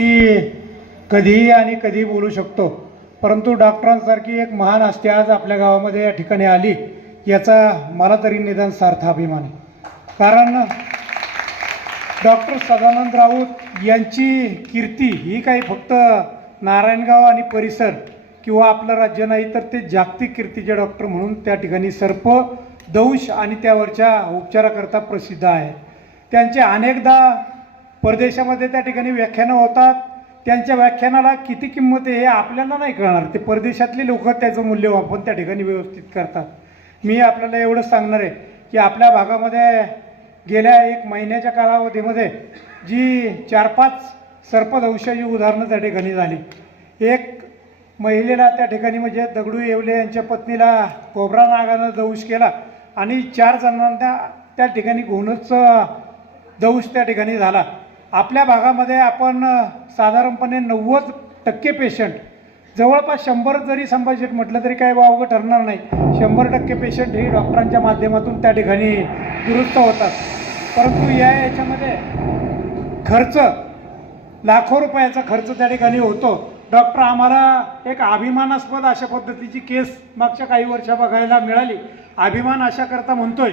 मी कधीही आणि कधीही बोलू शकतो. परंतु डॉक्टरांसारखी एक महान असते आज आपल्या गावामध्ये या ठिकाणी आली याचा मला तरी निदान सार्थ अभिमान आहे. कारण डॉक्टर सदानंद राऊत यांची कीर्ती ही काही फक्त नारायणगाव आणि परिसर किंवा आपलं राज्य नाही तर ते जागतिक कीर्तीचे डॉक्टर म्हणून त्या ठिकाणी सर्प दंश आणि त्यावरच्या उपचाराकरता प्रसिद्ध आहे. त्यांचे अनेकदा परदेशामध्ये त्या ठिकाणी व्याख्यानं होतात. त्यांच्या व्याख्यानाला किती किंमत आहे हे आपल्याला नाही कळणार. ते परदेशातले लोक त्याचं मूल्यमापन त्या ठिकाणी व्यवस्थित करतात. मी आपल्याला एवढंच सांगणार आहे की आपल्या भागामध्ये गेल्या एक महिन्याच्या कालावधीमध्ये जी चार पाच सर्पदंशाची उदाहरणं त्या ठिकाणी झाली. एक महिलेला त्या ठिकाणी म्हणजे दगडू येवले यांच्या पत्नीला कोबरा नागानं दंश केला आणि चार जणांना त्या ठिकाणी घोणच दंश त्या ठिकाणी झाला. आपल्या भागामध्ये आपण साधारणपणे नव्वद टक्के पेशंट जवळपास शंभर जरी संभाषित म्हटलं तरी काही वावगं ठरणार नाही. शंभर टक्के पेशंट हे डॉक्टरांच्या माध्यमातून त्या ठिकाणी दुरुस्त होतात. परंतु या याच्यामध्ये खर्च लाखो रुपयाचा खर्च त्या ठिकाणी होतो. डॉक्टर आम्हाला एक अभिमानास्पद अशा पद्धतीची केस मागच्या काही वर्षा बघायला मिळाली. अभिमान अशा करता म्हणतोय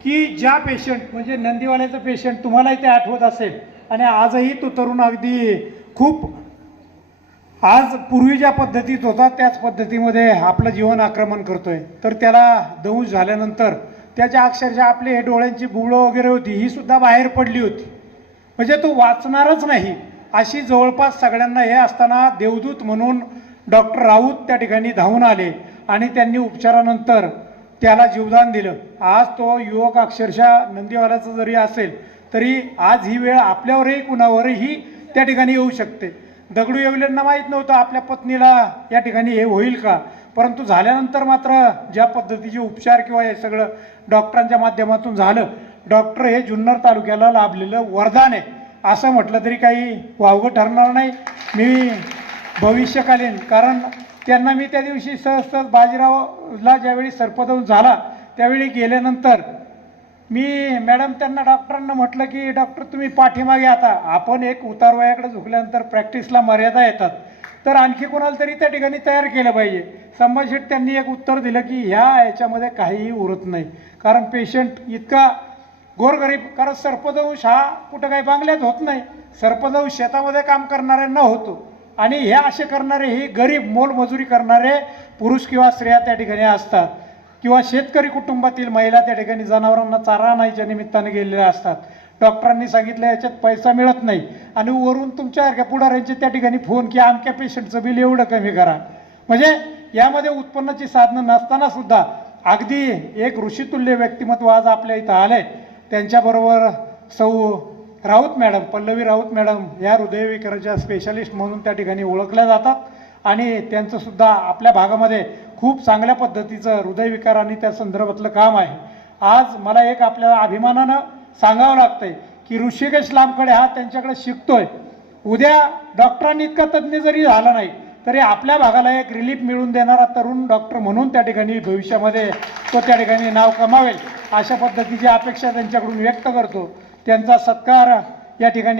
की ज्या पेशंट म्हणजे नंदीवाल्याचं पेशंट तुम्हालाही ते आठवत असेल आणि आजही तो तरुण अगदी खूप आज पूर्वी ज्या पद्धतीत होता त्याच पद्धतीमध्ये आपलं जीवन आक्रमण करतोय. तर त्याला दंश झाल्यानंतर त्याच्या अक्षरशः आपली हे डोळ्यांची बुबळं वगैरे होती ही सुद्धा बाहेर पडली होती. म्हणजे तो वाचणारच नाही. अशी जवळपास सगळ्यांना हे असताना देवदूत म्हणून डॉक्टर राऊत त्या ठिकाणी धावून आले आणि त्यांनी उपचारानंतर त्याला जीवदान दिलं. आज तो युवक अक्षरशः नंदीवाल्याचा जरी असेल तरी आज ही वेळ आपल्यावरही कुणावरही त्या ठिकाणी येऊ शकते. दगडू येवलेंना माहीत नव्हतं आपल्या पत्नीला या ठिकाणी हे होईल का? परंतु झाल्यानंतर मात्र ज्या पद्धतीचे उपचार किंवा हे सगळं डॉक्टरांच्या माध्यमातून झालं डॉक्टर हे जुन्नर तालुक्याला लाभलेलं वरदान आहे. असं म्हटलं तरी काही वावगं ठरणार नाही. मी भविष्यकालीन कारण त्यांना मी त्या दिवशी सहज सहज बाजीरावला ज्यावेळी सर्पदंश झाला त्यावेळी गेल्यानंतर मी मॅडम त्यांना डॉक्टरांना म्हटलं की डॉक्टर तुम्ही पाठीमागे आता. आपण एक उतारवयाकडे झुकल्यानंतर प्रॅक्टिसला मर्यादा येतात. तर आणखी कोणाला तरी त्या ठिकाणी तयार केलं पाहिजे. संभाषित त्यांनी एक उत्तर दिलं की ह्या याच्यामध्ये काहीही उरत नाही. कारण पेशंट इतका गोरगरीब कारण सर्पदंश हा कुठं काही बांगल्यात होत नाही. सर्पदंश शेतामध्ये काम करणाऱ्यांना होतो. आणि हे असे करणारे हे गरीब मोलमजुरी करणारे पुरुष किंवा स्त्रिया त्या ठिकाणी असतात. किंवा शेतकरी कुटुंबातील महिला त्या ठिकाणी जनावरांना चारा आणायच्या निमित्ताने गेलेल्या असतात. डॉक्टरांनी सांगितलं याच्यात पैसा मिळत नाही. आणि वरून तुमच्यासारख्या पुढाऱ्यांचे त्या ठिकाणी फोन की आमच्या पेशंटचं बिल एवढं कमी करा. म्हणजे यामध्ये उत्पन्नाची साधनं नसताना सुद्धा अगदी एक ऋषितुल्य व्यक्तिमत्व आज आपल्या इथं आले त्यांच्याबरोबर सौ राऊत मॅडम पल्लवी राऊत मॅडम या हृदयविकाराच्या स्पेशालिस्ट म्हणून त्या ठिकाणी ओळखल्या जातात. आणि त्यांचंसुद्धा आपल्या भागामध्ये खूप चांगल्या पद्धतीचं हृदयविकार आणि त्या संदर्भातलं काम आहे. आज मला एक आपल्याला अभिमानानं सांगावं लागतंय की ऋषिकेश लांबकडे हा त्यांच्याकडे शिकतोय. उद्या डॉक्टरांनी इतका तज्ज्ञ जरी झाला नाही तरी आपल्या भागाला एक रिलीफ मिळवून देणारा तरुण डॉक्टर म्हणून त्या ठिकाणी भविष्यामध्ये तो त्या ठिकाणी नाव कमावेल. अशा पद्धतीची अपेक्षा त्यांच्याकडून व्यक्त करतो. त्यांचा सत्कार या ठिकाणी